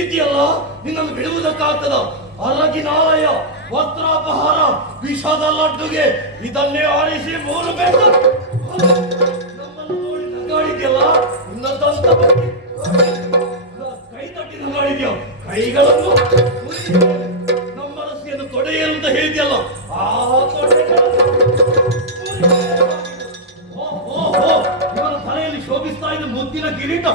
ಹೀಗಿದ್ದೀಯಲ್ಲ, ನಿನ್ನನ್ನು ಬಿಡುವುದಕ್ಕಾಗ್ತದ? ಅರಗಿನಾಲಯ, ವಸ್ತ್ರಾಪಹಾರ, ವಿಷದ ಲಡ್ಡುಗೆ ಇದನ್ನೇ ಆರಿಸಿ 3 ಬೇಕು. ನಮ್ಮನ್ನು ನೋಡಿ ನಗಾಡಿದ್ಯಲ್ಲ, ಇನ್ನದಂತ ಕೈ ತಟ್ಟಿ ನಗಾಡಿದ್ಯ. ಕೈಗಳನ್ನು ನಮ್ಮ ರಸ್ತೆಯನ್ನು ತೊಡೆಯಲು ಅಂತ ಹೇಳಿದ್ಯಲ್ಲ, ಆ ಇವರ ತಲೆಯಲ್ಲಿ ಶೋಭಿಸ್ತಾ ಇದ್ದ ಮುದ್ದಿನ ಕಿರೀಟ,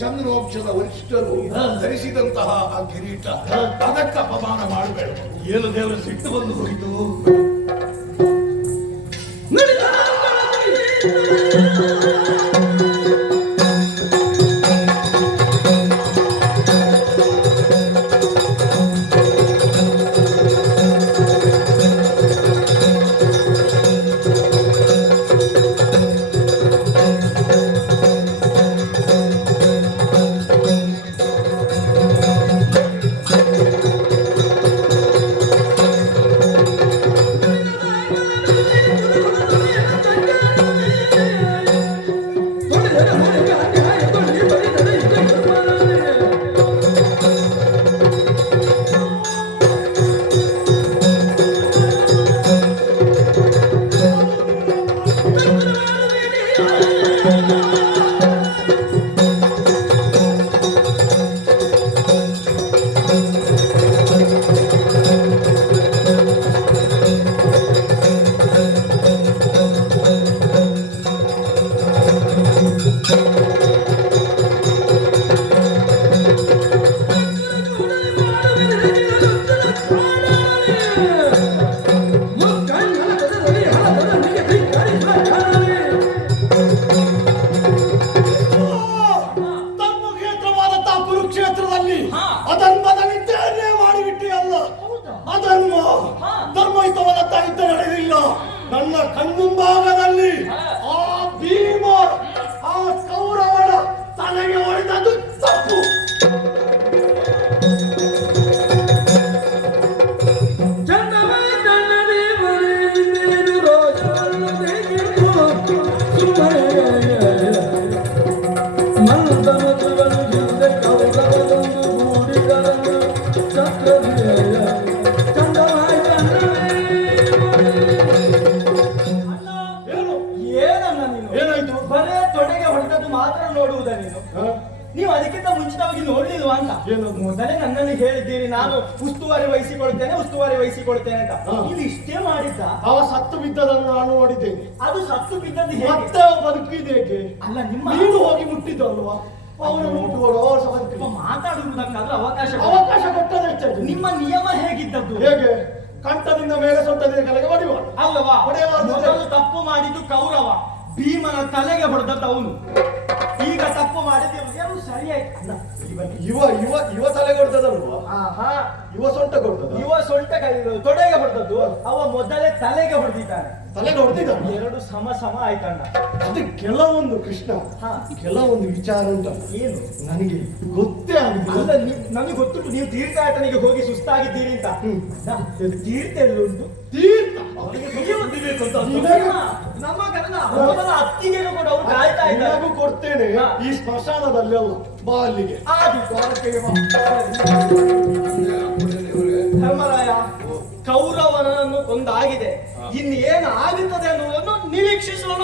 ಚಂದ್ರೋಕ್ಷದ ವರಿಷ್ಠರು ಧರಿಸಿದಂತಹ ಆ ಕಿರೀಟ, ಅದಕ್ಕೆ ಅಪಮಾನ ಮಾಡಬೇಡ. ಏನು ದೇವರ ಸಿಟ್ಟು ಬಂದು ಹೋಯಿತು. ಧರ್ಮಯುತವಾದ ಯುದ್ಧ ನಡೆಯಲಿಲ್ಲ. ನನ್ನ ಕಣ್ಮುಂಭಾಗದಲ್ಲಿ ಆ ಭೀಮ ಆ ಕೌರವನ ತಲೆಗೆ ಹೊಡೆದದ್ದು ತಪ್ಪು. ನೀವು ಅದಕ್ಕಿಂತ ಮುಂಚಿತವಾಗಿ ನೋಡ್ಲಿಲ್ವಾ ಅಂತ. ಮೊದಲೇ ನನ್ನಲ್ಲಿ ಹೇಳಿದ್ದೀರಿ, ನಾನು ಉಸ್ತುವಾರಿ ವಹಿಸಿಕೊಳ್ತೇನೆ ಅಂತ. ಇಲ್ಲಿ ಇಷ್ಟೇ ಮಾಡಿದ್ದ. ಅವ ಸತ್ತು ಬಿದ್ದದನ್ನು ನಾನು ನೋಡಿದ್ದೇನೆ. ಅದು ಸತ್ತು ಬಿದ್ದದ್ದು ಮತ್ತೆ ಅವ ಬದುಕಿದ್ದೇಕೆ? ಅಲ್ಲ, ನಿಮ್ಮ ನೀನು ಹೋಗಿ ಮುಟ್ಟಿದ್ದು ಅಲ್ವಾ? ಅವನನ್ನು ಮುಟ್ಟುವಾಗ ಮಾತಾಡುವುದಕ್ಕಾದ್ರೂ ಅವಕಾಶ ಕೊಟ್ಟದ ಹೆಚ್ಚಾಯ್ತು. ನಿಮ್ಮ ನಿಯಮ ಹೇಗಿದ್ದದ್ದು? ಹೇಗೆ? ಕಂಠದಿಂದ ಮೇಲೆ ಸೊಂಟದ ಕೆಳಗೆ ಹೊಡಿವ ಅಲ್ಲವಾ? ಮೊದಲು ತಪ್ಪು ಮಾಡಿದ್ದು ಕೌರವ, ಭೀಮನ ತಲೆಗೆ ಹೊಡೆದದ್ದು ಅವನು. ಈಗ ತಪ್ಪು ಮಾಡಿದ್ದು ಸರಿಯಾಯ್ತು. ಇವ ತಲೆಗೆ ಹೊಡೆದಲ್ವಾ? ಇವ ಸೊಂಟ ಕೊಡ್ತದ? ಇವ ಸೊಂಟ ತೊಡೆಗೆ ಹೊಡೆದದ್ದು, ಅವ ಮೊದಲೇ ತಲೆಗೆ ಹೊಡೆದಿದ್ದಾನೆ. ತಲೆಗೆ ಹೊಡೆದಿದ್ದಾನೆ. ಎರಡು ಸಮ ಆಯ್ತಣ್ಣ. ಅದು ಕೆಲವೊಂದು ಕೃಷ್ಣ, ಕೆಲವೊಂದು ವಿಚಾರ ಉಂಟ. ಏನು ನನಗೆ ಗೊತ್ತೇ ಆಗುದಿಲ್ಲ. ಅಲ್ಲ, ನನಗೆ ಗೊತ್ತುಂಟು ನೀವು ತೀರ್ಥಾಟನೆಗೆ ಹೋಗಿ ಸುಸ್ತಾಗಿದ್ದೀರಿ ಅಂತ. ತೀರ್ಥ ಎಲ್ಲುಂಟು? ತೀರ್ಥ ನಮ್ಮ ಕನ್ನಡ ಮೊದಲ ಅತ್ತಿಗೆ ಕೂಡ ಅವ್ರು ಕಾಯ್ತಾ ಇದ್ದಾರೆ. ಕೊಡ್ತೇನೆ ಈ ಸ್ಮಶಾನದಲ್ಲಿ. ಅಲ್ಲ, ಬಾ ಅಲ್ಲಿಗೆ. ಧರ್ಮರಾಯ, ಕೌರವನನ್ನು ಕೊಂದಾಗಿದೆ. ಇನ್ನೇನು ಆಗುತ್ತದೆ ಅನ್ನುವುದನ್ನು ನಿರೀಕ್ಷಿಸೋಣ.